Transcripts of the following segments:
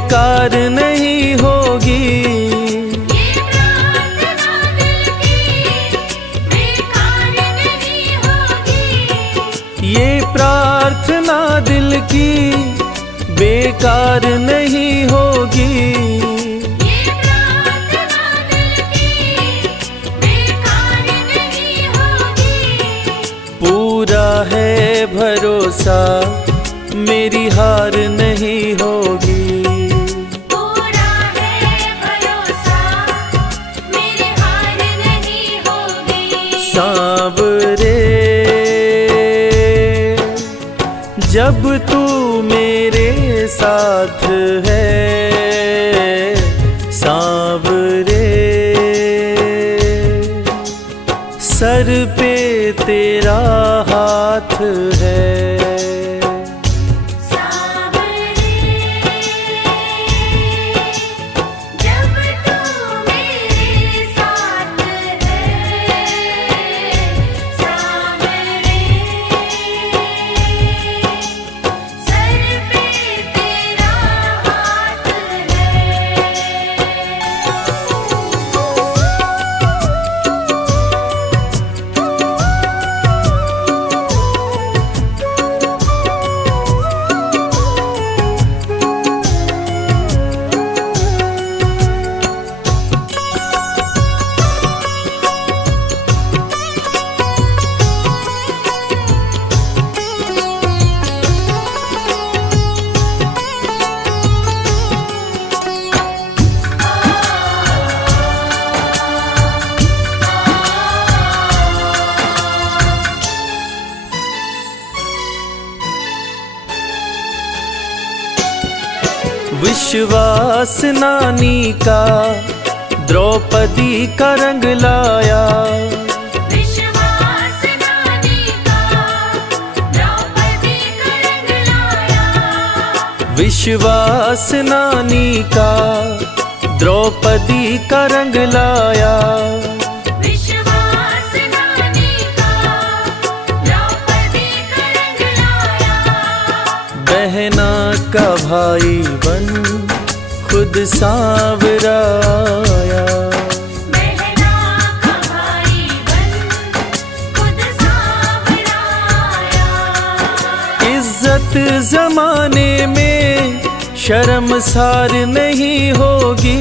बेकार नहीं होगी। ये प्रार्थना दिल की बेकार नहीं होगी। ये प्रार्थना दिल की बेकार नहीं होगी। पूरा है भरोसा मेरी हार नहीं होगी। पूरा है भरोसा मेरी हार नहीं होगी। सांवरे जब तू मेरे साथ है, सांवरे सर पे तेरा हाथ है। विश्वास नानी का द्रौपदी का रंग लाया। विश्वास नानी का द्रौपदी का रंग लाया। विश्वास नानी का द्रौपदी का रंग लाया। विश्वास नानी का द्रौपदी का रंग लाया। बहना का भाई बन खुद सांवरा आया। बहना का भाई बन खुद सांवरा आया। इज्जत जमाने में शर्मसार नहीं होगी।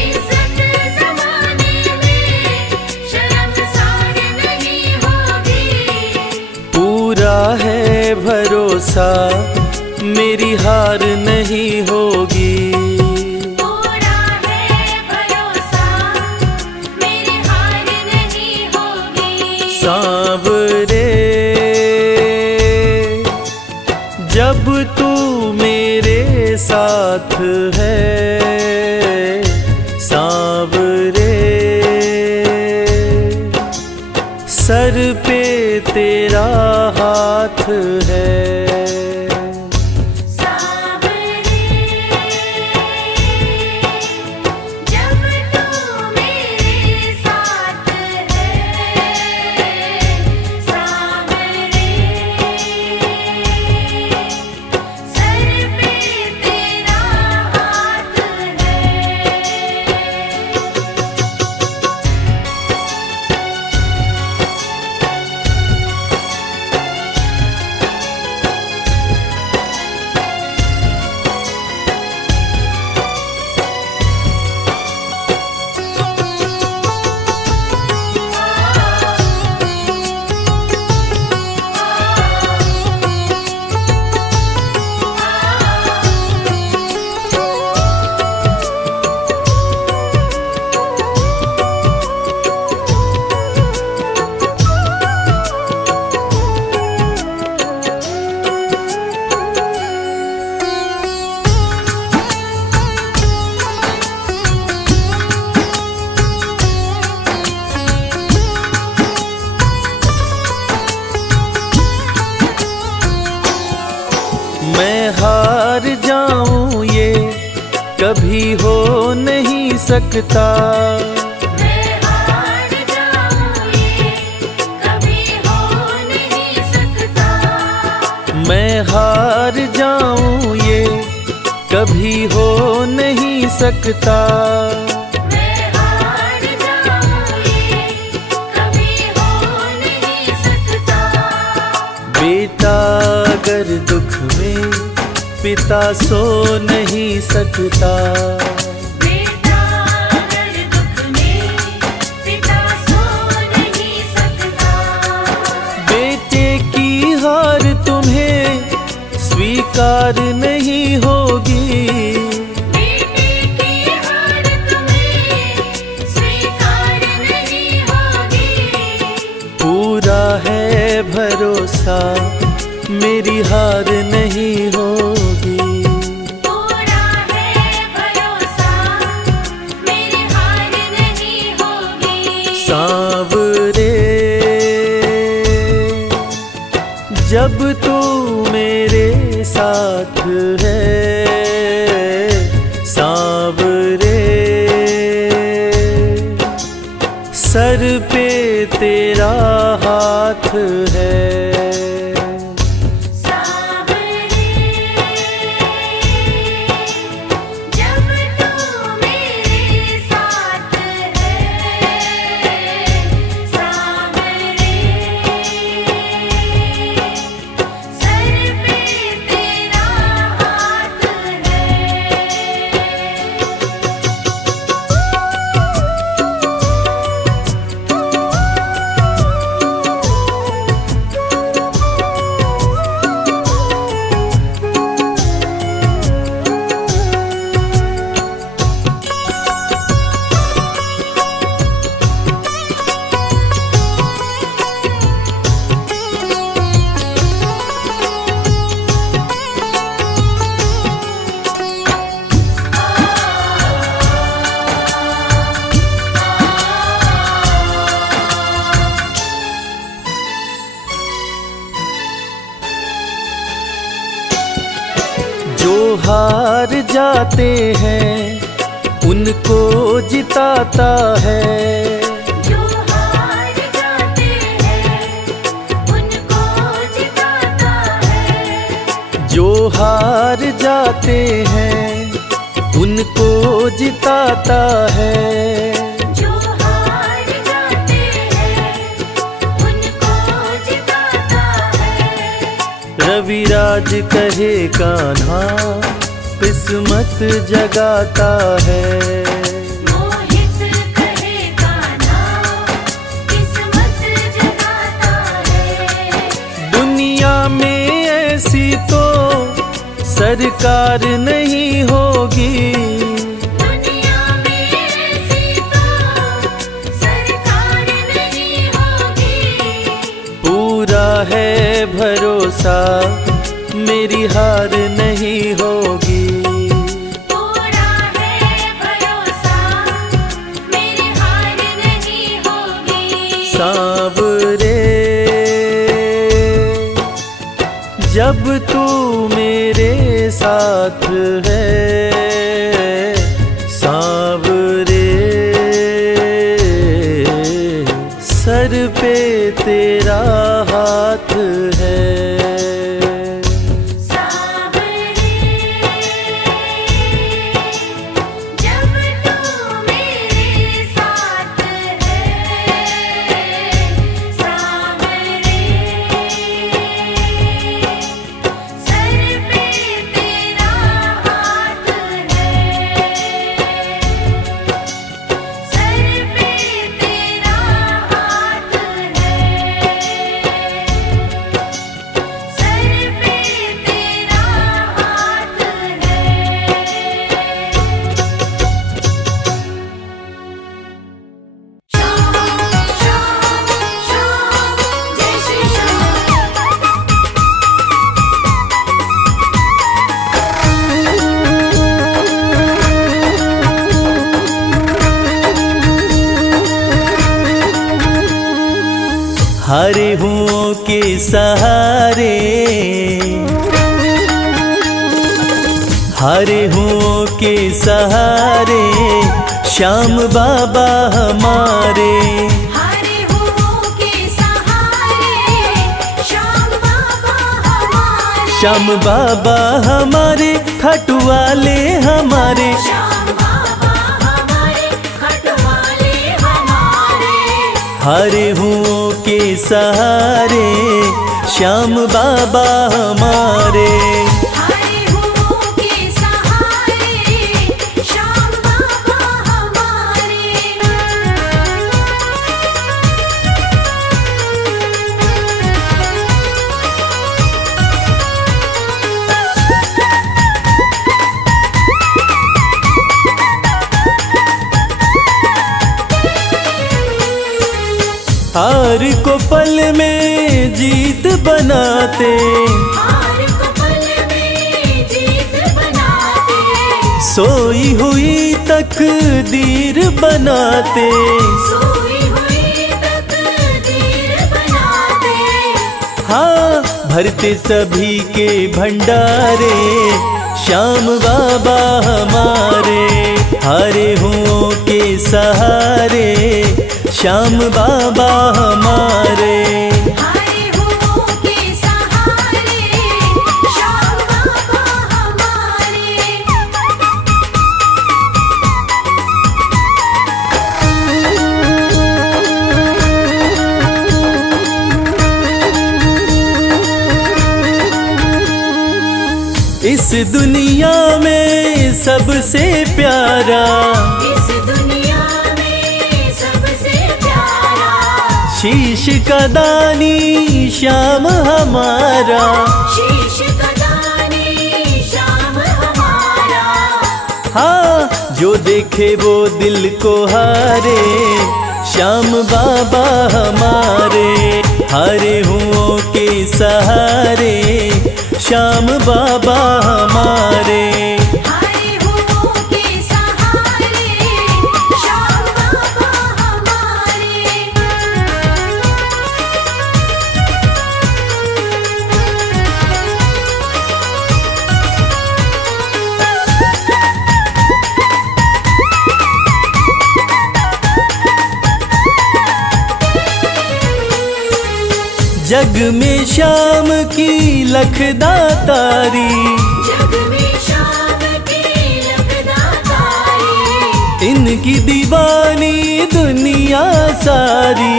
इज्जत ज़माने में शर्मसार नहीं होगी। पूरा है भरोसा मेरी हार नहीं होगी। पूरा है भरोसा मेरी हार नहीं होगी। सांवरे जब तू मेरे साथ है, सांवरे सर पे तेरा हाथ है। मैं हार जाऊं ये कभी हो नहीं सकता। मैं हार जाऊं ये कभी हो नहीं सकता। मैं हार जाऊं ये कभी हो नहीं सकता। मैं हार जाऊं ये कभी हो नहीं सकता। बेटा अगर दुख में पिता सो नहीं सकता। बेटा अगर दुख में पिता सो नहीं सकता। बेटे की हार तुम्हें स्वीकार नहीं होगी। बेटे की हार तुम्हें स्वीकार नहीं होगी। पूरा है भरोसा मेरी हार नहीं होगी। पूरा है भरोसा मेरी हार नहीं होगी। सांवरे जब तू मेरे साथ है, सांवरे सर पे तेरा हाथ है। सांवरे जब तू मेरे साथ है। सांवरे सर पे तेरा हाथ है। जो हार जाते हैं उनको जिताता है। जो हार जाते हैं उनको जिताता है। जो हार जाते हैं उनको जिताता है। जो हार जाते हैं उनको जिताता है। रविराज कहे कान्हा किस्मत जगाता है। मोहित कहे कान्हा किस्मत जगाता है। दुनिया में ऐसी तो सरकार नहीं होगी। दुनिया में ऐसी तो सरकार नहीं होगी। पूरा है भरोसा मेरी हार नहीं होगी। पूरा है भरोसा मेरी हार नहीं होगी। सांवरे जब तू मेरे साथ है, सांवरे सर पे तेरा हाथ है। सांवरे जब तू मेरे साथ है। सांवरे सर पे तेरा हाथ है। सर पे तेरा हाथ है। सर पे तेरा हाथ है। श्याम श्याम श्याम जय श्री श्याम। हारे हुओं के सहारे, हारे हुओं के सहारे श्याम बाबा हमारे। हारे हुओं के सहारे श्याम बाबा हमारे। श्याम बाबा हमारे खटवाले हमारे। श्याम बाबा हमारे खटवाले हमारे। हरे हुओं के सहारे श्याम बाबा हमारे। हरे हुओं के सहारे श्याम बाबा हमारे। हार को पल में जीत बनाते, हार को पल में जीत बनाते। सोई हुई तकदीर बनाते। सोई हुई तकदीर बनाते। हाँ, भरते सभी के भंडारे श्याम बाबा हमारे। हरे हुओं के सहारे श्याम बाबा हमारे। हरे हुओं के सहारे श्याम बाबा हमारे। इस दुनिया में सबसे प्यारा, इस दुनिया में सबसे प्यारा। शीश का दानी श्याम हमारा। शीश का दानी श्याम हमारा। हाँ, जो देखे वो दिल को हारे श्याम बाबा हमारे। हरे हुओं के सहारे श्याम बाबा हमारे। हरे हुओं के सहारे श्याम बाबा हमारे। जग में श्याम की लखदातारी, जग में श्याम की लखदातारी। इनकी दीवानी दुनिया सारी।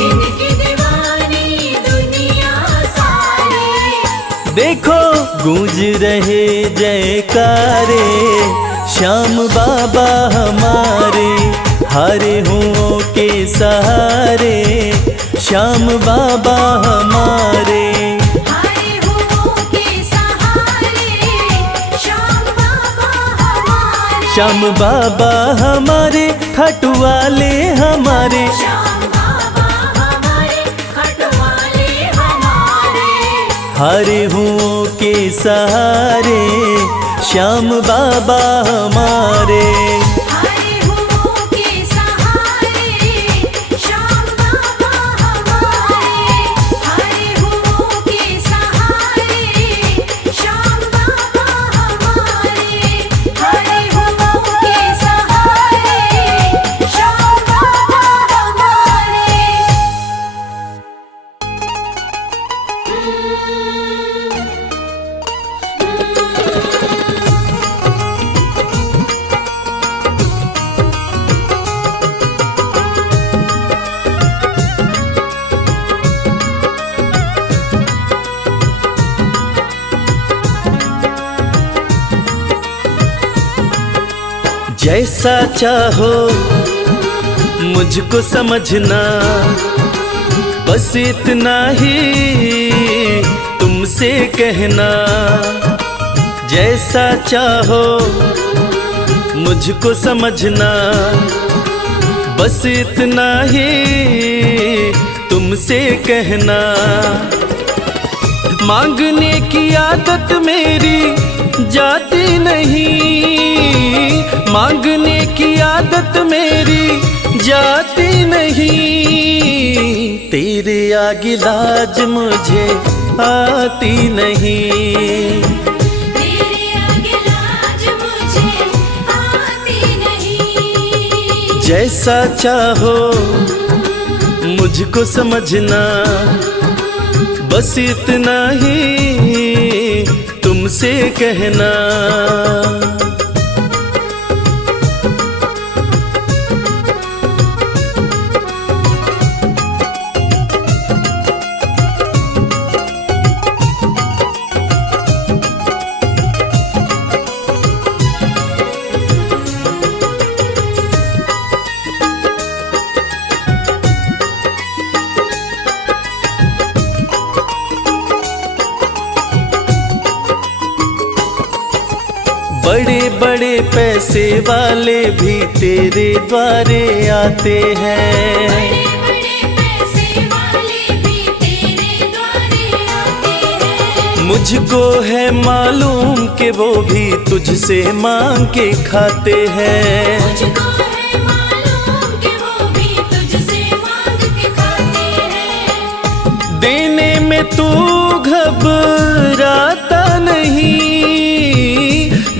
इनकी दीवानी दुनिया सारी। देखो गूंज रहे जयकारे श्याम बाबा हमारे। हरे हुओं के सहारे श्याम बाबा हमारे। हरे हुओं के सहारे श्याम बाबा हमारे। श्याम बाबा हमारे खटवाले हमारे। श्याम बाबा हमारे खटवाले हमारे। हरे हुओं के सहारे श्याम बाबा हमारे। हरे हुओं के सहारे श्याम बाबा हमारे। हरे हुओं के सहारे श्याम बाबा हमारे। हरे हुओं के सहारे श्याम बाबा हमारे। जैसा चाहो मुझको समझना, बस इतना ही तुमसे कहना। जैसा चाहो मुझको समझना, बस इतना ही तुमसे कहना। मांगने की आदत मेरी जाती नहीं, मांगने की आदत मेरी जाती नहीं। तेरे आगे लाज मुझे आती नहीं। तेरे आगे लाज मुझे आती नहीं। जैसा चाहो मुझको समझना, बस इतना ही तुमसे तुमसे कहना। बड़े बड़े पैसे वाले भी तेरे द्वारे आते हैं। बड़े पैसे वाले भी तेरे द्वारे आते हैं। मुझको है मालूम कि वो भी तुझसे मांग के खाते हैं। मुझको है मालूम कि वो भी तुझसे मांग के खाते हैं। देने में तू घबराता नहीं,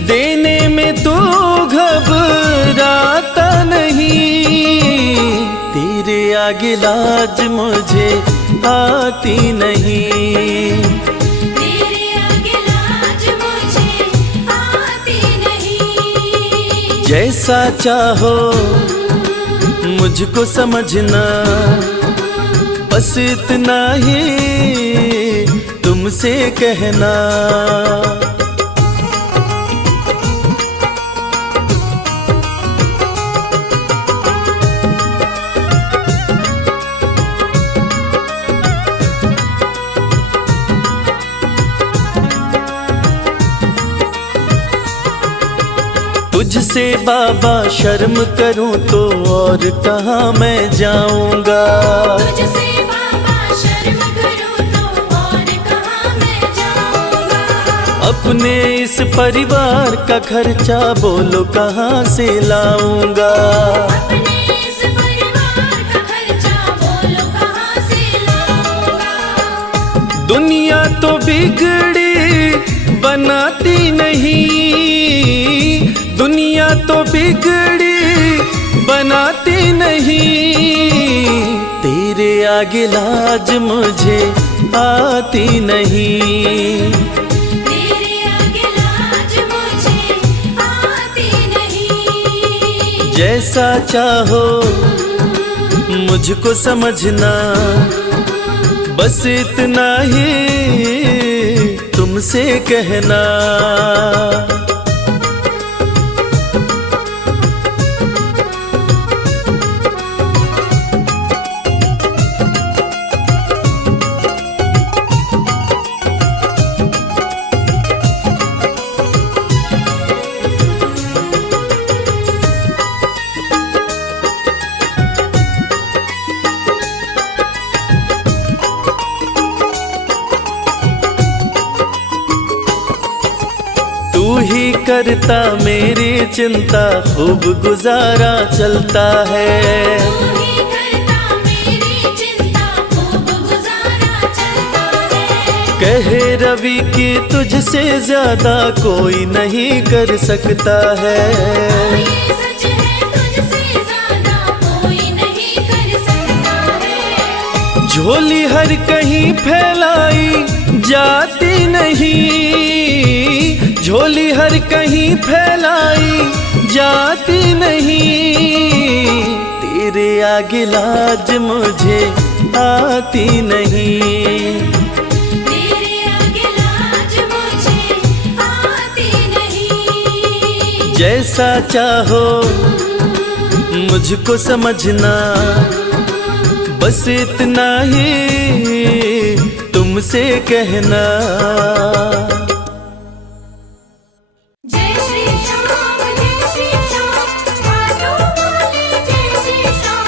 देने में तू घबराता नहीं। तेरे आगे लाज मुझे आती नहीं। तेरे आगे लाज मुझे आती नहीं। जैसा चाहो मुझको समझना, बस इतना ही तुमसे कहना। तुझसे बाबा शर्म करूं तो और कहाँ मैं जाऊंगा। तुझसे बाबा शर्म करूं तो और कहाँ मैं जाऊंगा। अपने इस परिवार का खर्चा बोलो कहाँ से लाऊंगा। अपने इस परिवार का खर्चा बोलो कहाँ से लाऊंगा। दुनिया तो बिगड़ी बनाती नहीं, दुनिया तो बिगड़ी बनाती नहीं। तेरे आगे लाज मुझे आती नहीं। तेरे आगे लाज मुझे आती नहीं। जैसा चाहो मुझको समझना, बस इतना ही तुमसे कहना। तू ही करता मेरी चिंता, खूब गुजारा चलता है। तू ही करता मेरी चिंता, खूब गुजारा चलता है। कहे रवि कि तुझसे ज्यादा कोई नहीं कर सकता है। ये सच है, तुझसे ज्यादा कोई नहीं कर सकता है। झोली हर कहीं फैलाई जाती नहीं, झोली हर कहीं फैलाई जाती नहीं। तेरे आगे लाज मुझे आती नहीं। तेरे आगे लाज मुझे आती नहीं। जैसा चाहो मुझको समझना, बस इतना ही तुमसे कहना। जय श्री श्याम, जय श्री श्याम, मानो बोले जय श्री श्याम।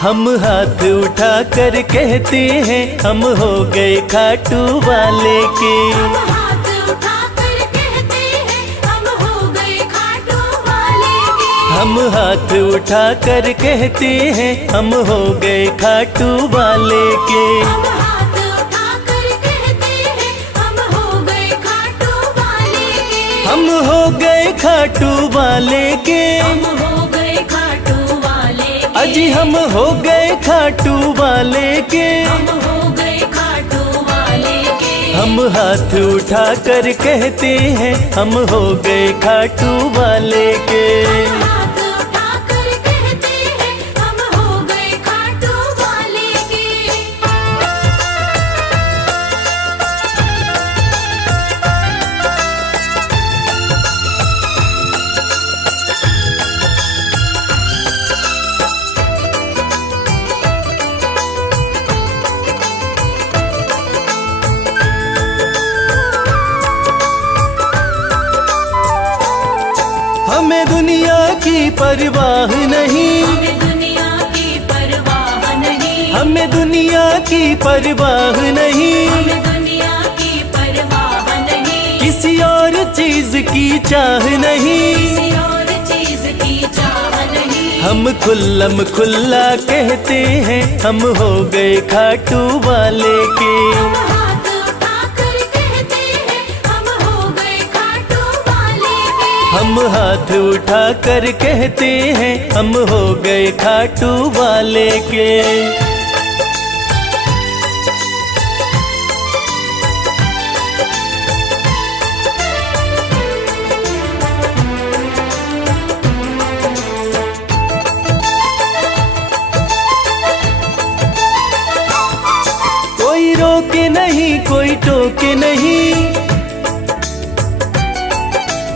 हम हाथ उठा कर कहते हैं हम हो गए खाटू वाले के। हम हाथ उठाकर कहते हैं हम हो गए खाटू वाले के। हम हाथ उठा कर कहते हैं हम हो गए खाटू वाले के। हम हाथ उठाकर कहते हैं हम हो गए खाटू वाले के। हम हो गए खाटू वाले के। हम हो गए खाटू वाले के। अजी हम हो गए खाटू वाले के। हम हो गए खाटू वाले के। हम हाथ उठा कर कहते हैं हम हो गए खाटू वाले के। हम हाथ उठाकर कहते हैं हम हो गए खाटू वाले के। हमें दुनिया की परवाह नहीं। हमें दुनिया की परवाह नहीं। हमें दुनिया की परवाह नहीं। हमें दुनिया की परवाह नहीं। किसी और चीज की चाह नहीं। किसी और चीज की चाह नहीं। हम खुल्लम खुल्ला कहते हैं हम हो गए खाटू वाले के। हम हाथ उठाकर कहते हैं हम हो गए खाटू वाले के। हम हाथ उठा कर कहते हैं हम हो गए खाटू वाले के। कोई रोके नहीं कोई टोके नहीं।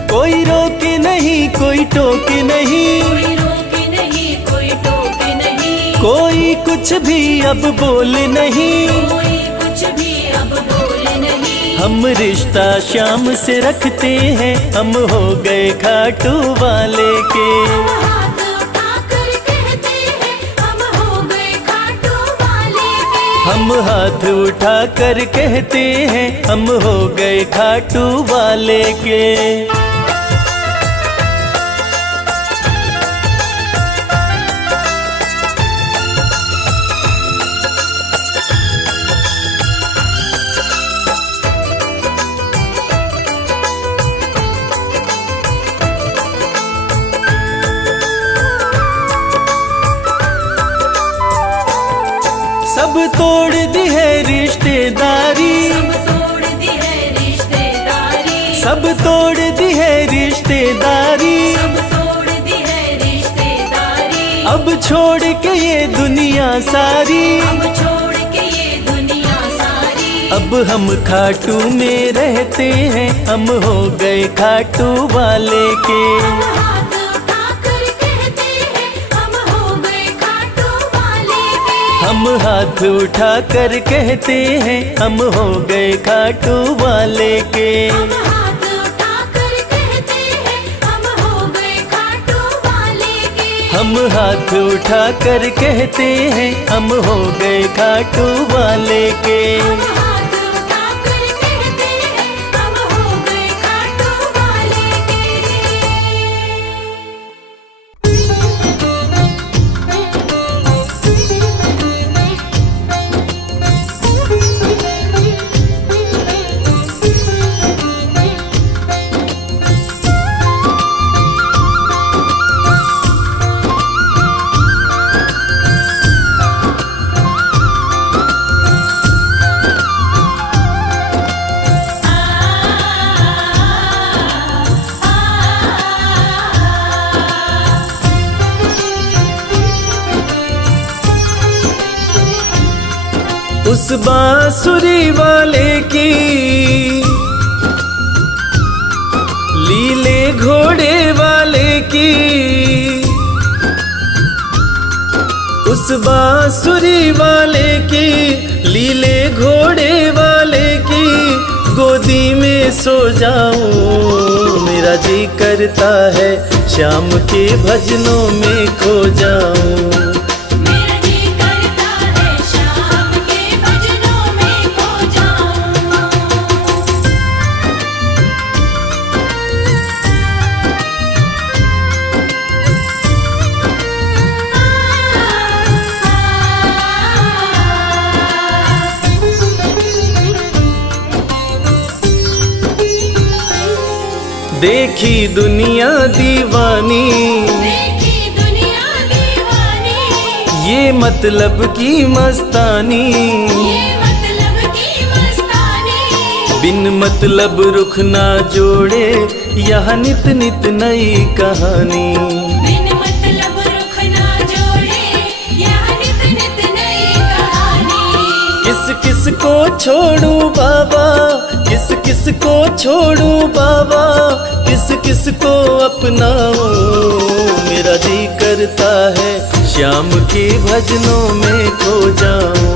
कोई रोके नहीं कोई टोके नहीं। कोई रोके नहीं कोई टोके नहीं। कोई कुछ भी अब बोले नहीं। कोई कुछ भी अब बोले नहीं। हम रिश्ता शाम से रखते हैं हम हो गए खाटू वाले के। हम हाथ उठाकर कहते हैं हम हो गए खाटू वाले के। हम हाथ उठा कर कहते हैं हम हो गए खाटू वाले के। सब तोड़ दी है रिश्तेदारी। सब तोड़ दी है रिश्तेदारी। सब तोड़ दी है रिश्तेदारी। सब तोड़ दी है रिश्तेदारी। अब छोड़ के ये दुनिया सारी। अब छोड़ के ये दुनिया सारी। अब हम खाटू में रहते हैं हम हो गए खाटू वाले के। हम हाथ उठाकर कहते हैं हम हो गए खाटू वाले के। हम हाथ उठा कर कहते हैं हम हो गए खाटू वाले के। हम हाथ उठाकर कहते हैं हम हो गए खाटू वाले के। हम हाथ उठा कर कहते हैं हम हो गए खाटू वाले के। हम हाथ उठाकर कहते हैं हम हो गए खाटू वाले के। उस बांसुरी वाले की लीले घोड़े वाले की। उस बांसुरी वाले की लीले घोड़े वाले की गोदी में सो जाऊं। मेरा जी करता है शाम के भजनों में खो जाऊं। मेरा जी करता है शाम के भजनों में खो जाऊं। देखी दुनिया दीवानी, देखी दुनिया दीवानी, ये मतलब की मस्तानी, ये मतलब की मस्तानी। बिन मतलब रुख ना जोड़े, यहाँ नित नित नई कहानी। बिन मतलब रुख ना जोड़े, यहाँ नित नित नई कहानी। किस किस को छोड़ू बाबा, किस किस को छोड़ू बाबा, किस किस को अपनाऊं। मेरा जी करता है श्याम के भजनों में खो जाऊं।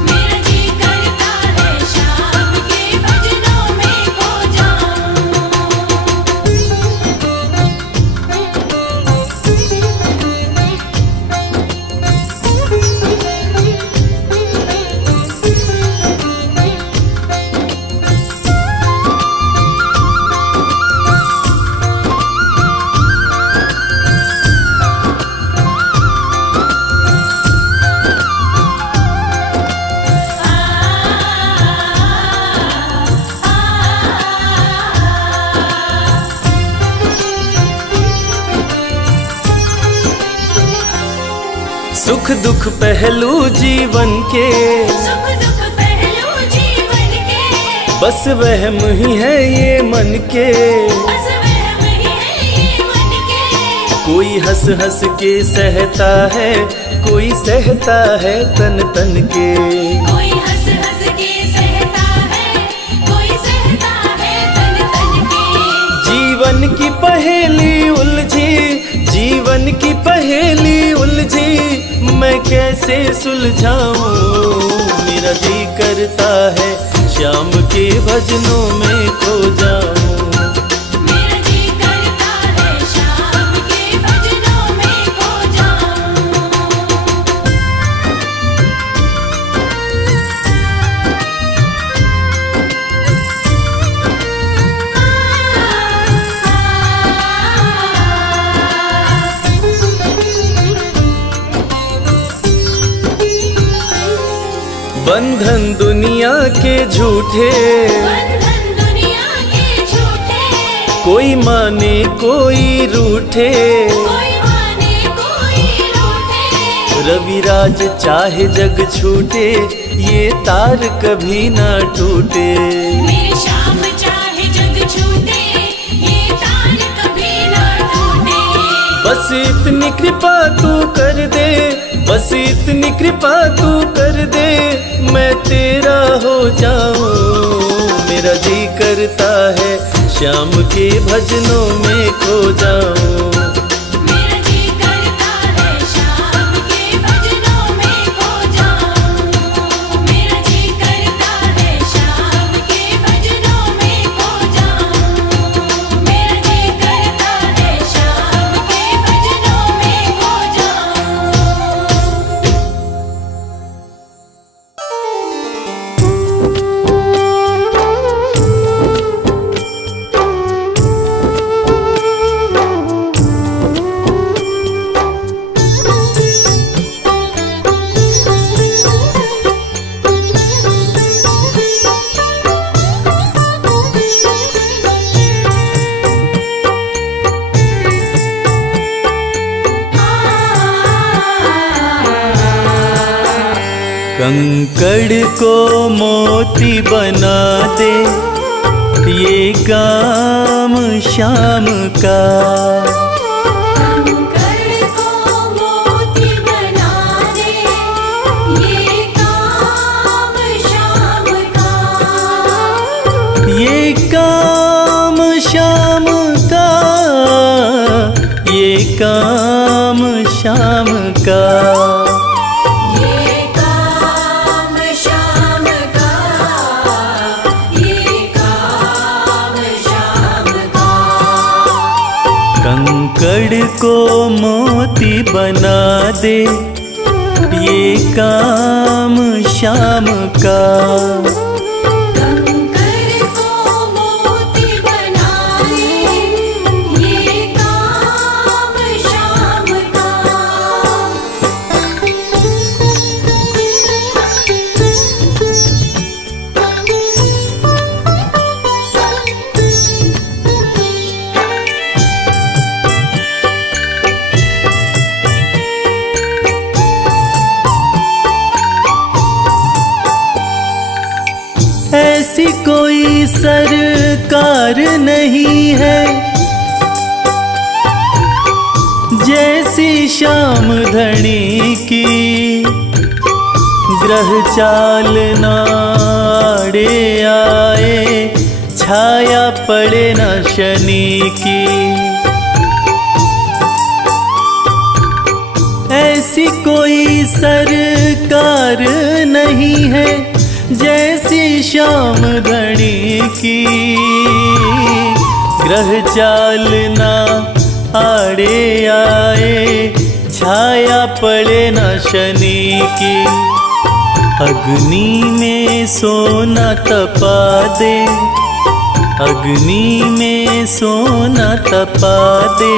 मेरा जी करता है शाम के भजनों में खो सुख दुख पहलू जीवन के, सुख दुख पहलू जीवन के, बस वहम ही है ये मन के। बस वहम ही है ये मन के। कोई हंस हंस के सहता है, कोई सहता है तन तन के। कोई हंस हंस के सहता है, कोई सहता है तन तन के। जीवन की पहेली उलझी, जीवन की पहेली उलझी, मैं कैसे सुलझाऊं। मेरा जी करता है श्याम के भजनों में खो जाऊं। मेरा जी करता है शाम के भजनों में खो जाऊं। बंधन दुनिया के झूठे, बंधन दुनिया के झूठे, कोई माने कोई रूठे। कोई माने कोई रूठे। रविराज चाहे जग छूटे, ये तार कभी ना टूटे। मेरे श्याम चाहे जग छूटे, ये तार कभी ना टूटे। बस इतनी कृपा तू कर दे, बस इतनी कृपा तू कर दे, मैं तेरा हो जाऊं। मेरा जी करता है श्याम के भजनों में खो जाऊं। मेरा जी करता है शाम के भजनों में खो जाऊं। मेरा जी करता है शाम के भजनों में खो जाऊं। मेरा जी करता है शाम के भजनों में खो जाऊं। कंकड़ को मोती बना दे, ये काम शाम का। कंकड़ को मोती बना दे, ये काम शाम का। ये काम शाम का, ये काम शाम का। ये काम शाम का, ये काम शाम का। कंकड़ को मोती बना दे, ये काम शाम का। कंकड़ को मोती बना दे, ये काम शाम का। ऐसी कोई सरकार नहीं है जैसी श्याम धनी की। ग्रह चालना आड़े आए, छाया पड़े न शनि की। ऐसी कोई सरकार नहीं है जैसी श्याम धनी की। ग्रह चालना आड़े आए, छाया पड़े न शनि की। अग्नि में सोना तपा दे, अग्नि में सोना तपा दे,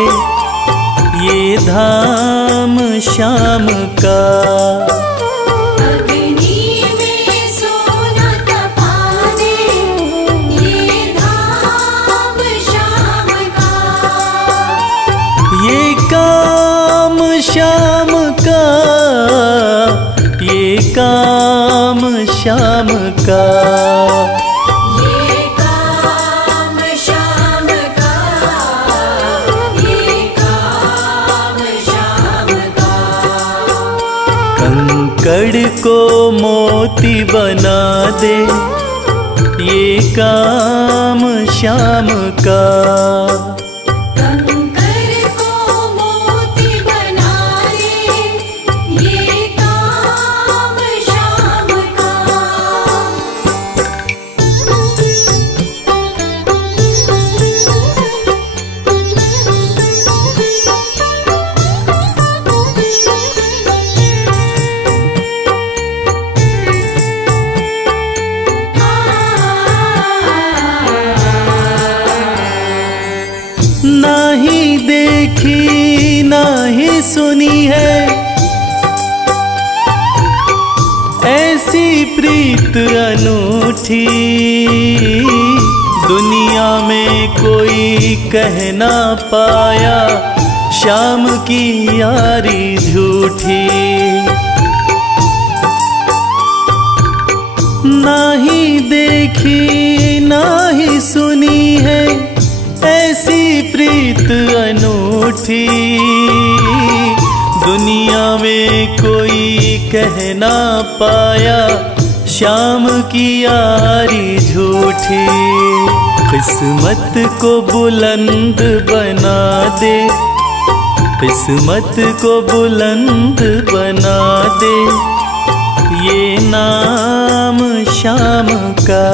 ये धाम श्याम का। अग्नि में सोना तपा दे, ये धाम श्याम का। ये काम श्याम का, ये काम श्याम का। ये काम श्याम का, ये काम श्याम का। कंकड़ को मोती बना दे, ये काम श्याम का। कंकर को मोती बना दे, ये काम श्याम का। नाही देखी नाही सुनी है ऐसी प्रीत अनूठी। दुनिया में कोई कह ना पाया श्याम की यारी झूठी। नाही देखी नाही सुनी है ऐसी प्रीत अनूठी। दुनिया में कोई कह ना पाया श्याम की यारी झूठी। किस्मत को बुलंद बना दे, किस्मत को बुलंद बना दे, ये नाम श्याम का।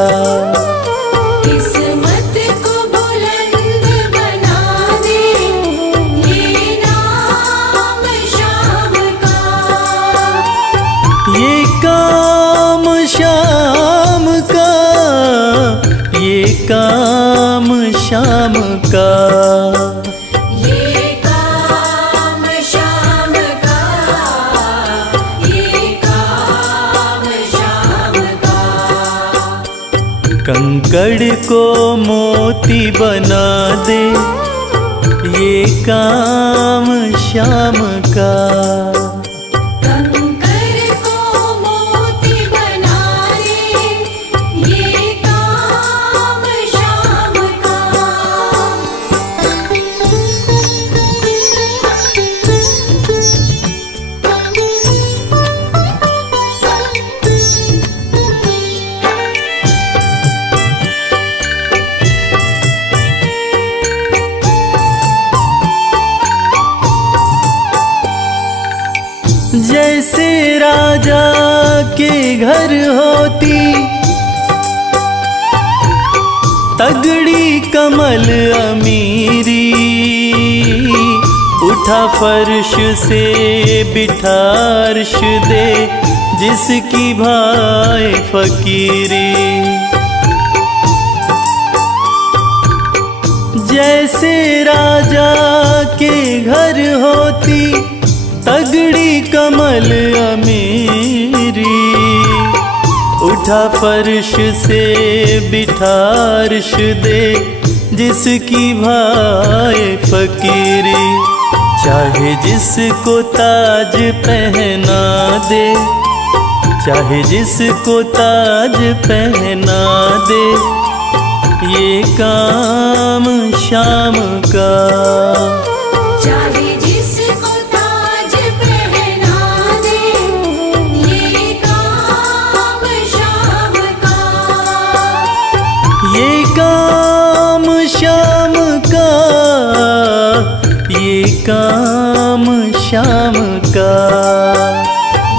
किस्मत को बुलंद बना दे, ये नाम श्याम का। ये काम श्याम का, ये काम श्याम का। ये काम श्याम का, ये काम श्याम का। कंकड़ को मोती बना दे, ये काम श्याम का। कंकर को मोती बना दे, ये काम श्याम का। जैसे राजा के घर होती तगड़ी कमल अमीरी। उठा फर्श से बिठा अर्श दे, जिसकी भाई फकीरी। जैसे राजा के घर होती तगड़ी कमल अमीरी। उठा फर्श से बिठा अर्श दे, जिसकी भाई फकीरी। चाहे जिसको ताज पहना दे, चाहे जिसको ताज पहना दे, ये काम शाम का। चाहे जिसको ताज पहना दे, ये काम शाम का। ये काम शाम का, ये काम शाम का।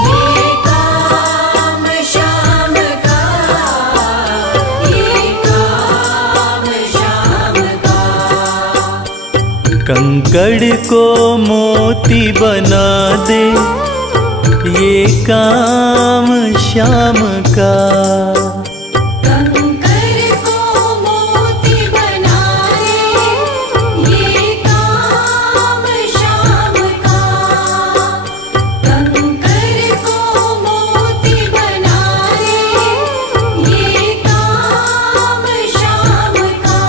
ये काम शाम का, ये काम शाम का। कंकड़ को मोती बना दे, ये काम शाम का। कंकर को मोती बना दे, ये काम शाम का। कंकर को मोती बना दे, ये काम शाम का।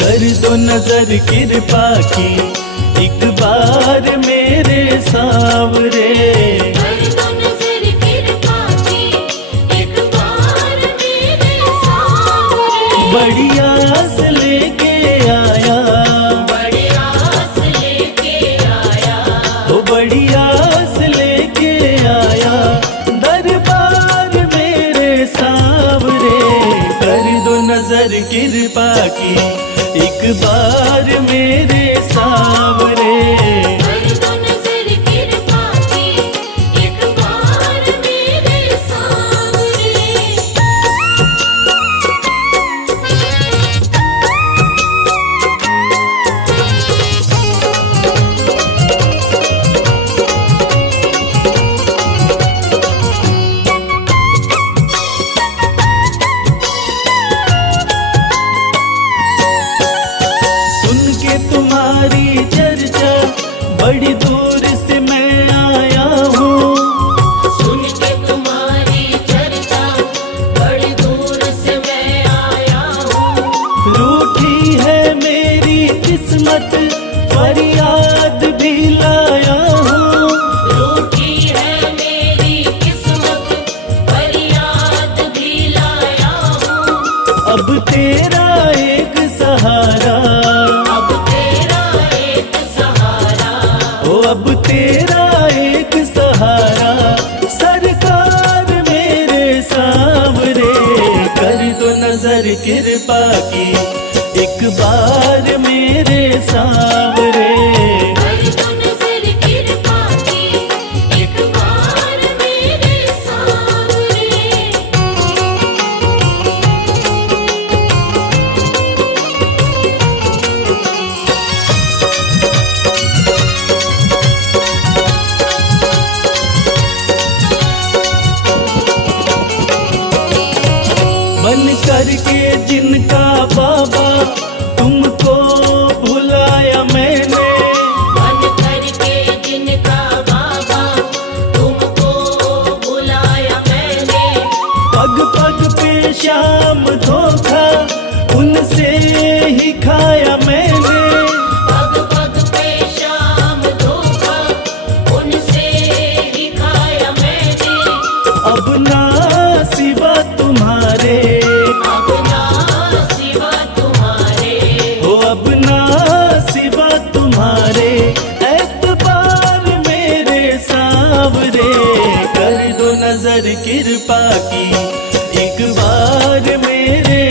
कर दो नजर कृपा की एक बार मेरे सावरे। कर दो नजर कृपा की एक बार मेरे सामने। बड़ी आस लेके आया, बड़ी आस लेके आया। वो बड़ी आस लेके आया, दरबार मेरे सावरे। कर दो नजर कृपा की एक बार मेरे सावरे। कर दो नजर कृपा की एक बार मेरे सामने। सुन के तुम्हारी चर्चा बड़ी दूर से मैं आया हूँ। सुन के तुम्हारी चर्चा बड़ी दूर से मैं आया हूँ। रूठी है मेरी किस्मत, फरियाद भी लाया हूँ। रूठी है मेरी किस्मत, फरियाद भी लाया हूँ। अब तेरा एक सहारा, अब तेरा एक सहारा। ओ अब तेरा एक सहारा, सरकार मेरे सावरे। कर दो नजर कृपा की एक बार मेरे सावरे। कर दो नजर कृपा की एक बार मेरे सामने। बन करके जिनका बाबा तुमको भुलाया मैंने। बन करके जिनका बाबा तुमको बुलाया मैंने। पग पग पे शाम धोखा उनसे ही खाया मैंने। पग पग पे शाम धोखा उनसे ही खाया मैंने। अब ना सिवा तुम्हारे, अब ना सिवा तुम्हारे। हो अब ना सिवा तुम्हारे, एतबार मेरे सावरे। कर दो नजर कृपा की एक बार मेरे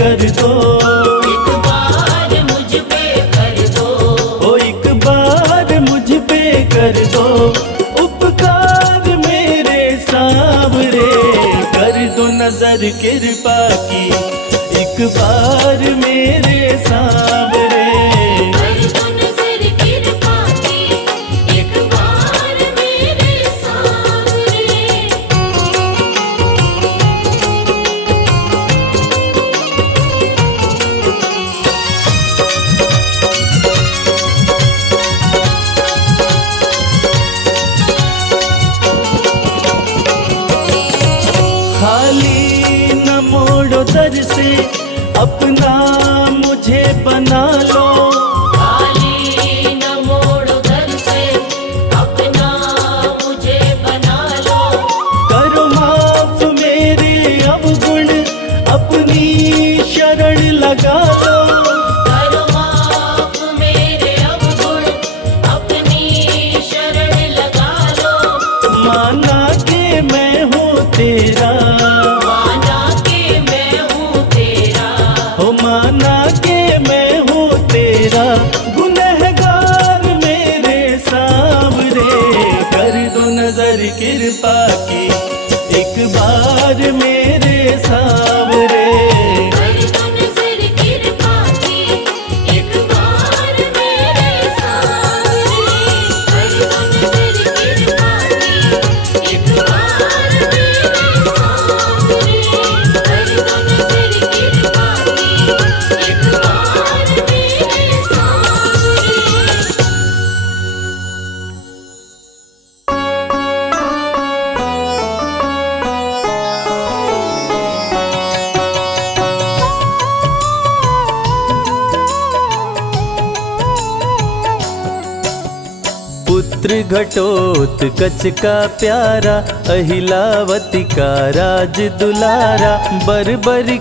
कर दो, एक बार मुझ पे कर दो, ओ एक बार मुझ पे कर दो उपकार मेरे सांवरे, कर दो नजर कृपा की एक बार मेरे सांवरे। कर दो नजर कृपा की एक बार मेरे सांवरे। खाली न मोड़ो दर से अपना मुझे बना लो, खाली न मोड़ो दर से अपना मुझे बना लो, करो माफ मेरे अवगुण अपनी शरण लगा लो, करो माफ मेरे अवगुण अपनी शरण लगा लो, माना के मैं हूँ तेरा, माना के मैं हूँ तेरा, हो माना के मैं हूँ तेरा गुनहगार मेरे सांवरे, कर दो नजर कृपा की एक बार मेरे सांवरे। कर दो नजर कृपा की एक बार मेरे सांवरे, कर दो नजर कृपा की एक बार मेरे सांवरे, कर दो नजर कृपा की एक बार मेरे सांवरे। पुत्र घटोत्कच का प्यारा, अहिलावती का राज दुलारा, बर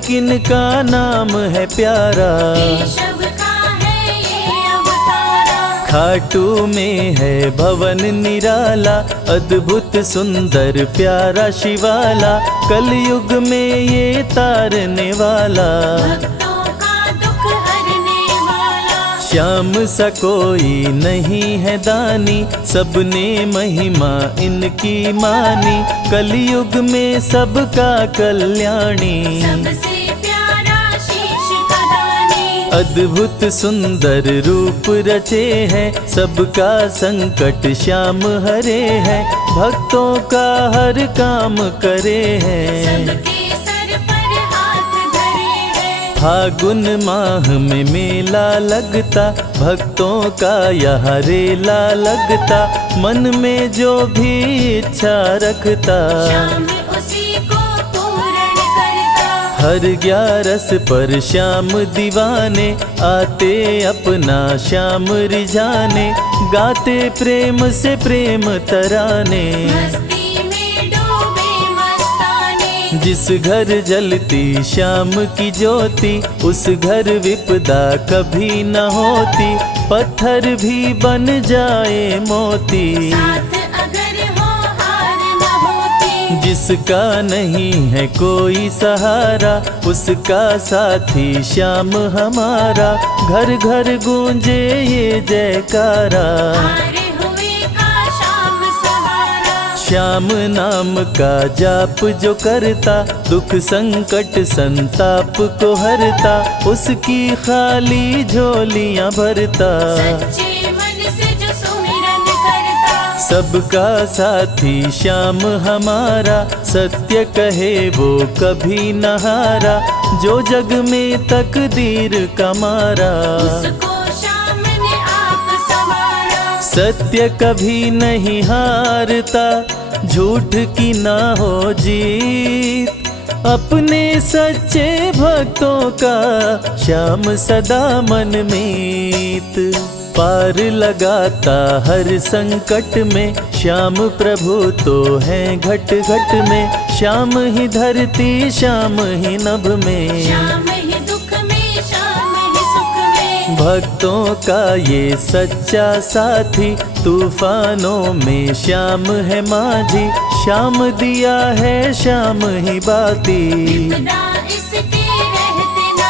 किन का नाम है प्यारा, केशव का है ये अवतारा, खाटू में है भवन निराला, अद्भुत सुंदर प्यारा शिवाला, कलयुग में ये तारने वाला, भक्तों का दुख हरने वाला, श्याम सा कोई नहीं है दानी, सबने महिमा इनकी मानी, कलयुग में सबका कल्याणी, सबसे प्यारा शीश का दानी, अद्भुत सुंदर रूप रचे हैं, सबका संकट श्याम हरे हैं, भक्तों का हर काम करे हैं। सबके सर पर हाथ धरे हैं, फागुन माह में मेला लगता, भक्तों का यहाँ रेला लगता, मन में जो भी इच्छा रखता, श्याम उसी को पूर्ण करता, हर 11 पर श्याम दीवाने, आते अपना श्याम रिझाने, गाते प्रेम से प्रेम तराने, मस्ती में डूबे मस्ताने, जिस घर जलती श्याम की ज्योति, उस घर विपदा कभी न होती, पत्थर भी बन जाए मोती, साथ अगर हो हार न होती, जिसका नहीं है कोई सहारा, उसका साथी श्याम हमारा, घर घर गूंजे ये जयकारा, हारे हुए का श्याम सहारा, श्याम नाम का जाप जो करता, दुख संकट संताप को हरता, उसकी खाली झोलियां भरता, सच्चे मन से जो सुमिरन करता, सबका साथी श्याम हमारा, सत्य कहे वो कभी न हारा, जो जग में तकदीर का मारा, उसको श्याम ने आप संवारा, सत्य कभी नहीं हारता, झूठ की ना हो जीत, अपने सच्चे भक्तों का श्याम सदा मन मीत, पार लगाता हर संकट में, श्याम प्रभु तो हैं घट घट में, श्याम ही धरती श्याम ही नभ में, श्याम ही दुख में श्याम ही सुख में, भक्तों का ये सच्चा साथी, तूफानों में श्याम है माझी, श्याम दिया है श्याम ही बाती, विपदा इसके रहते न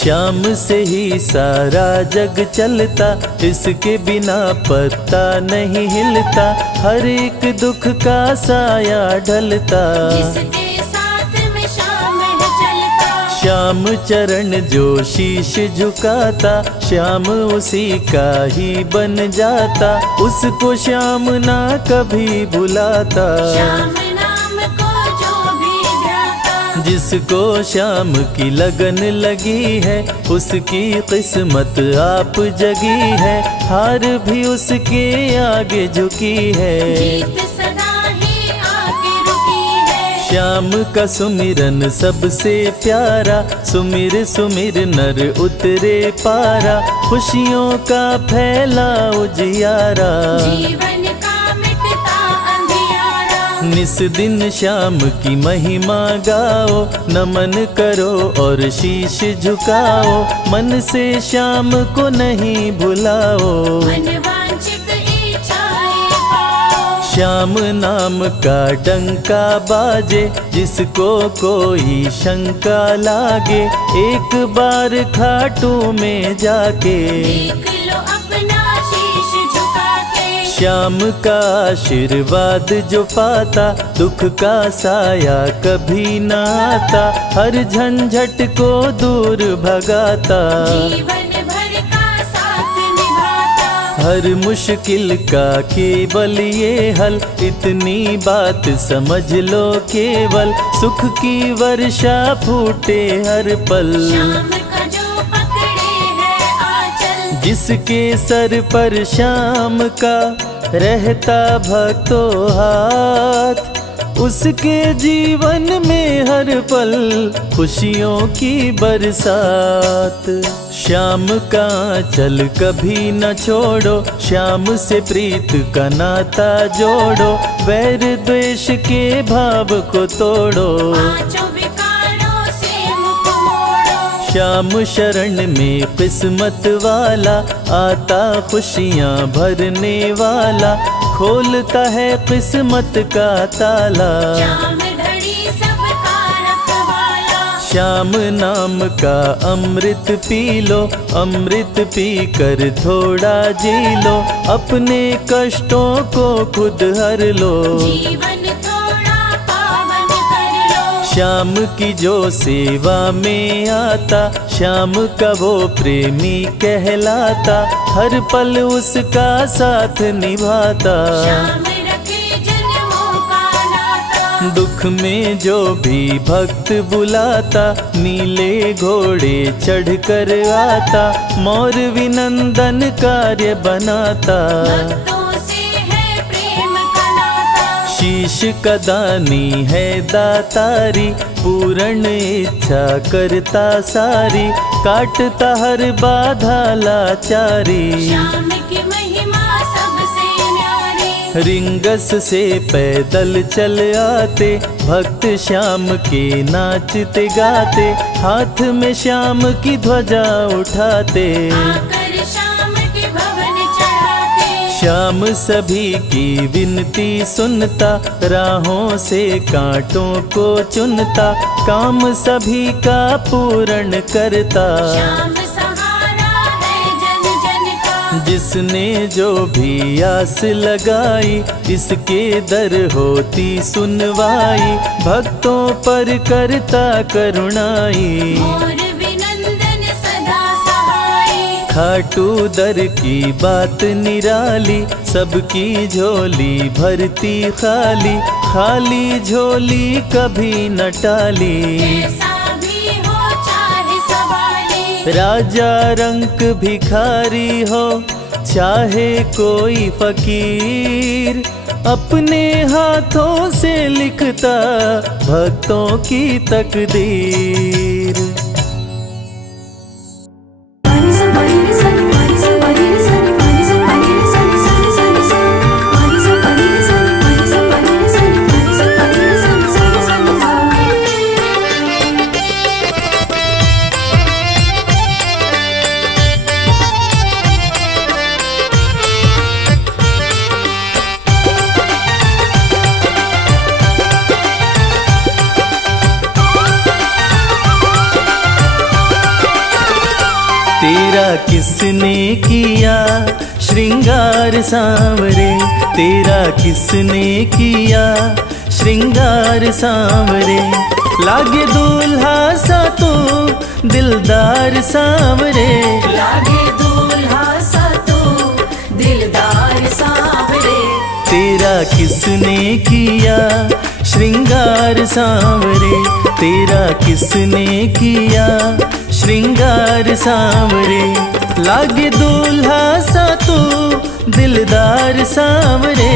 श्याम से ही सारा जग चलता, इसके बिना पत्ता नहीं हिलता, हर एक दुख का साया ढलता। जिसके साथ में श्याम है चलता, श्याम चरण जो शीश झुकाता, श्याम उसी का ही बन जाता, उसको श्याम ना कभी भुलाता। श्याम नाम को जो भी ध्याता, जिसको श्याम की लगन लगी है, उसकी किस्मत आप जगी है, हार भी उसके आगे झुकी है। जीत सदा ही आके रुकी है। श्याम का सुमिरन सबसे प्यारा, सुमिर सुमिर नर उतरे पारा, खुशियों का फैला उजियारा। जीवन का मिटता अंधियारा, निस दिन श्याम की महिमा गाओ, नमन करो और शीश झुकाओ, मन से श्याम को नहीं भुलाओ। मन वांछित इच्छाएं पाओ, श्याम नाम का डंका बाजे, जिसको कोई शंका लागे, एक बार खाटू में जाके देख लो अपना शीश झुका के। श्याम का आशीर्वाद जो पाता, दुख का साया कभी न आता, हर झंझट को दूर भगाता। जीवन भर का साथ निभाता, हर मुश्किल का केवल ये हल, इतनी बात समझ लो केवल, सुख की वर्षा फूटे हर पल। श्याम का जो पकड़े है आंचल, जिसके सर पर श्याम का रहता भक्तों हाथ, उसके जीवन में हर पल खुशियों की बरसात। श्याम का आंचल कभी न छोड़ो, श्याम से प्रीत का नाता जोड़ो, वैर द्वेष के भाव को तोड़ो। पांचों विकारों से मुख मोड़ो, श्याम शरण में किस्मत वाला, आता खुशियाँ भरने वाला, खोलता है किस्मत का ताला। श्याम धड़ी सबका रखवाला, श्याम नाम का अमृत पी लो, अमृत पी कर थोड़ा जी लो, अपने कष्टों को खुद हर लो। जीवन थोड़ा पावन कर लो। श्याम की जो सेवा में आता, श्याम का वो प्रेमी कहलाता, हर पल उसका साथ निभाता। श्याम रखे जन्मों का नाता, दुख में जो भी भक्त बुलाता, नीले घोड़े चढ़ कर आता, मोर विनंदन कार्य बनाता। भक्तों से है प्रेम का नाता, शीश का दानी है दातारी, पूर्ण इच्छा करता सारी, काटता हर बाधा लाचारी। श्याम की महिमा सबसे न्यारी, रिंगस से पैदल चल आते, भक्त श्याम के नाचते गाते, हाथ में श्याम की ध्वजा उठाते। आकर श्याम के भवन चढ़ाते, श्याम सभी की विनती सुनता, राहों से कांटों को चुनता, काम सभी का पूर्ण करता। श्याम सहारा है जन जन का, जिसने जो भी आस लगाई, इसके दर होती सुनवाई, भक्तों पर करता करुणाई। मोर विनंदन सदा सहाई, खाटू दर की बात निराली, सबकी झोली भरती खाली, खाली झोली कभी न टाली। कैसा भी हो चाहे सवाली, राजा रंक भिखारी हो, चाहे कोई फकीर, अपने हाथों से लिखता भक्तों की तकदीर। तेरा किसने किया श्रृंगार सांवरे, तेरा किसने किया श्रृंगार सांवरे। लागे दूल्हा सा तू दिलदार सांवरे, लागे दूल्हा सा तू दिलदार सांवरे। तेरा किसने किया श्रृंगार सांवरे, तेरा किसने किया श्रृंगार सांवरे। लागे दूल्हा सा तू दिलदार सांवरे,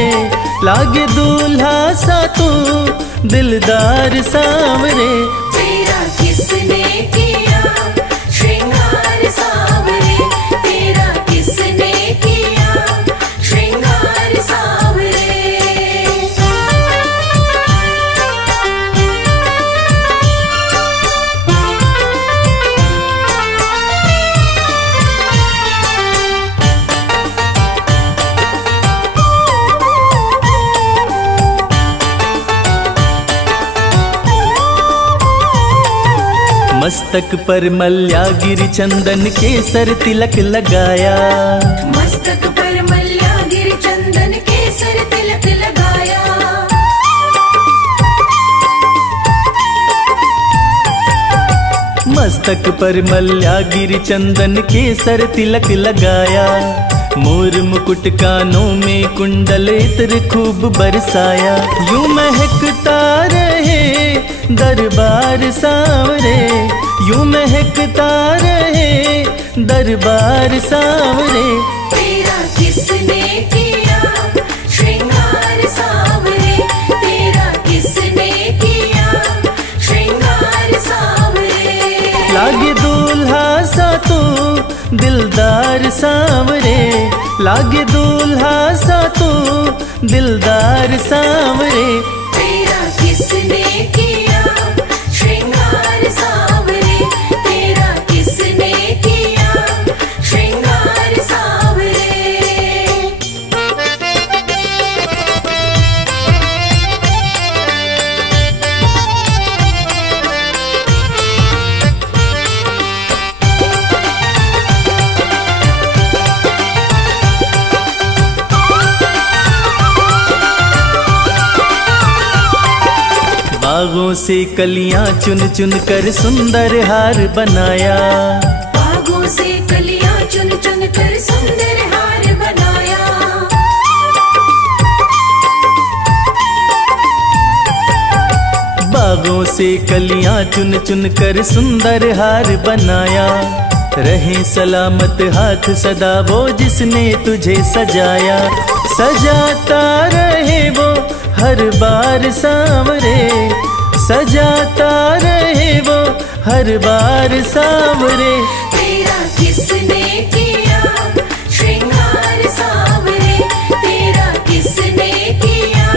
लागे दूल्हा सा तू दिलदार सांवरे। तेरा किसने किया श्रृंगार सांवरे, तेरा किसने किया श्रृंगार सांवरे। मस्तक पर मल्यागिरी चंदन केसर तिलक लगाया, मस्तक पर मल्यागिरी चंदन केसर तिलक लगाया। मस्तक पर मल्यागिरी चंदन केसर तिलक लगाया। मोर मुकुट कानों में कुंडल इत्र खूब बरसाया। यूं महकता रहे दरबार सांवरे, यूं महकता रहे दरबार सांवरे। तेरा किसने किया श्रृंगार सांवरे, तेरा किसने किया श्रृंगार सांवरे। लागे दूल्हा सा तू दिलदार सांवरे, लागे दूल्हा सा तू दिलदार सांवरे। तेरा किसने किया श्रृंगार सांवरे, तेरा किसने किया श्रृंगार सांवरे। बागों से कलियां चुन चुन कर सुंदर हार बनाया, बागों से कलियां चुन चुन कर सुंदर हार बनाया। बागों से कलियां चुन चुन कर सुंदर हार बनाया। रहे सलामत हाथ सदा वो जिसने तुझे सजाया, सजाता रहे वो हर बार सांवरे, सजाता रहे वो हर बार सांवरे। तेरा किसने किया श्रृंगार सांवरे, तेरा किसने किया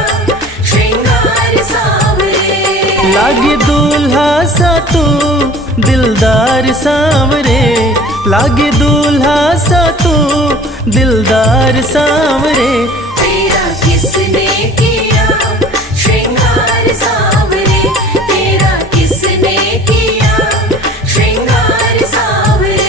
श्रृंगार सांवरे। लागे दूल्हा सा तू दिलदार सांवरे, लागे दूल्हा सा तू दिलदार सांवरे। तेरा किसने किया श्रृंगार सांवरे, तेरा किसने किया श्रृंगार सांवरे।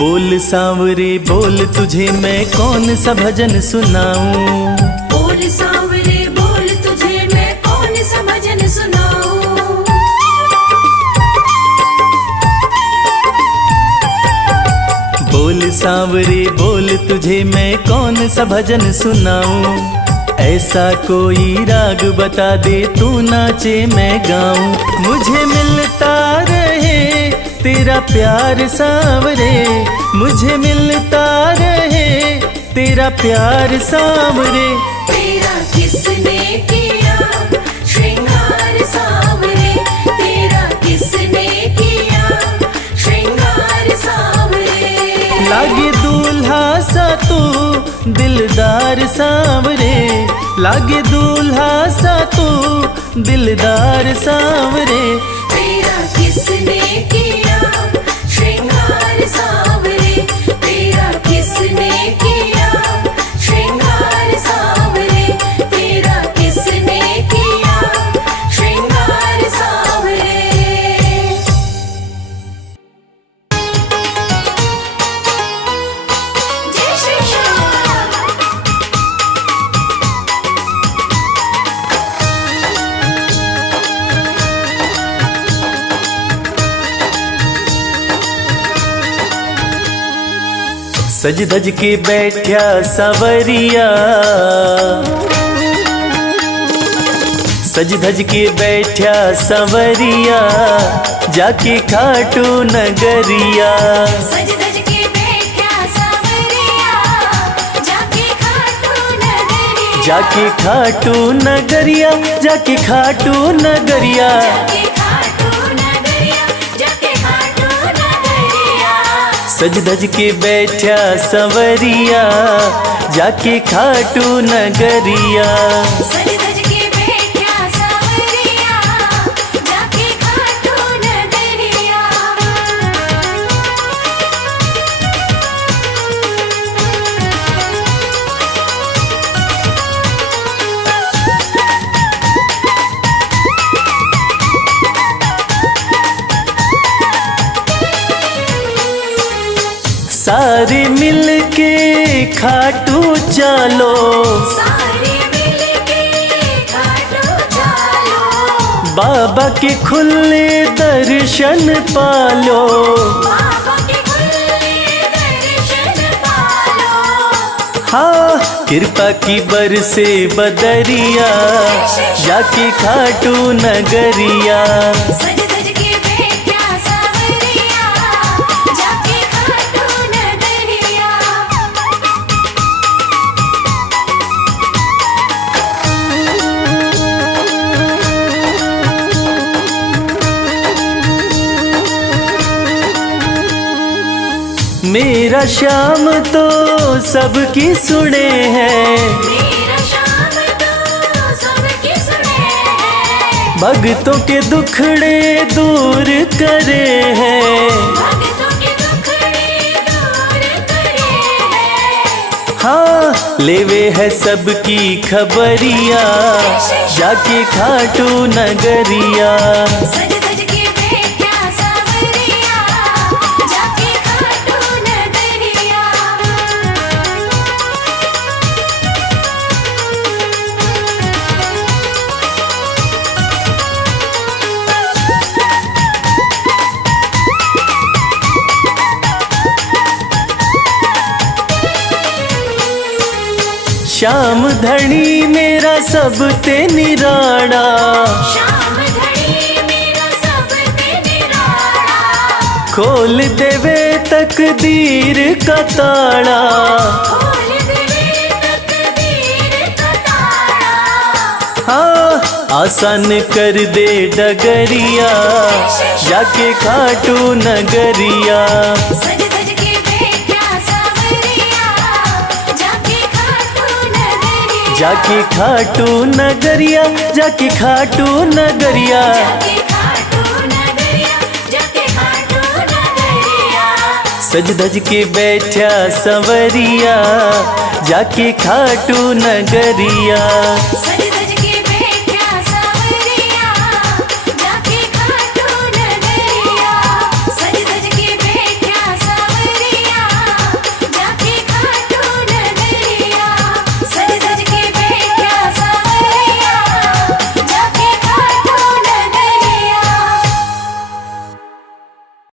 बोल सांवरे बोल तुझे मैं कौन सा भजन सुनाऊं, बोल सांवरे बोल तुझे मैं कौन सा भजन सुनाऊं। बोल सांवरे बोल तुझे मैं कौन सा भजन सुनाऊं। ऐसा कोई राग बता दे तू नाचे मैं गाऊं। मुझे मिलता रहे तेरा प्यार सांवरे, मुझे मिलता रहे तेरा प्यार सांवरे। तेरा किसने किया श्रृंगार सांवरे, तेरा किसने किया श्रृंगार सांवरे। लागे दूल्हा सा तू दिलदार सांवरे, लागे दूल्हा सा तू दिलदार सांवरे। तेरा किसने किया श्रृंगार सांवरे, तेरा किसने किया श्रृंगार सांवरे, तेरा किसने किया श्रृंगार सांवरे। जय श्री श्याम। सज धज के बैठा सवरिया, सज धज के बैठा सवरिया, जाके खाटू नगरिया। सज धज के बैठा सांवरिया, जाके खाटू नगरिया, जाके खाटू नगरिया, जाके खाटू नगरिया। जाके खाटू नगरिया, जाके खाटू नगरिया। सज धज के बैठा सवरिया, जाके खाटू नगरिया। सज धज के बैठा सांवरिया, जाके खाटू नगरिया। सारे मिलके खाटू चलो, सारे मिलके खाटू चलो, बाबा के खुले दर्शन पालो। बाबा के खुले दर्शन पालो। हाँ कृपा की बरसे बदरिया, जाके खाटू नगरिया। सज धज के बैठा सांवरिया, जाके खाटू नगरिया। मेरा श्याम तो सबकी सुने हैं, मेरा श्याम तो सबकी सुने हैं, भक्तों के दुखड़े दूर करे हैं। भक्तों के दुखड़े दूर करे हैं। हाँ लेवे है सबकी खबरिया, जाके खाटू नगरिया। सज धज के बैठा सांवरिया, जाके खाटू नगरिया। श्याम धनी मेरा सब ते निराड़ा, श्याम धनी मेरा सब ते निराला, खोल देवे तकदीर का ताड़ा। खोल देवे तकदीर का ताला। हाँ आसान कर दे डगरिया, जाके खाटू नगरिया। सज धज के बैठा सांवरिया, जाके खाटू नगरिया, जाके खाटू नगरिया, जाके खाटू नगरिया। जाके खाटू नगरिया, जाके खाटू नगरिया। सज धज के बैठा सवरिया, जाके खाटू नगरिया।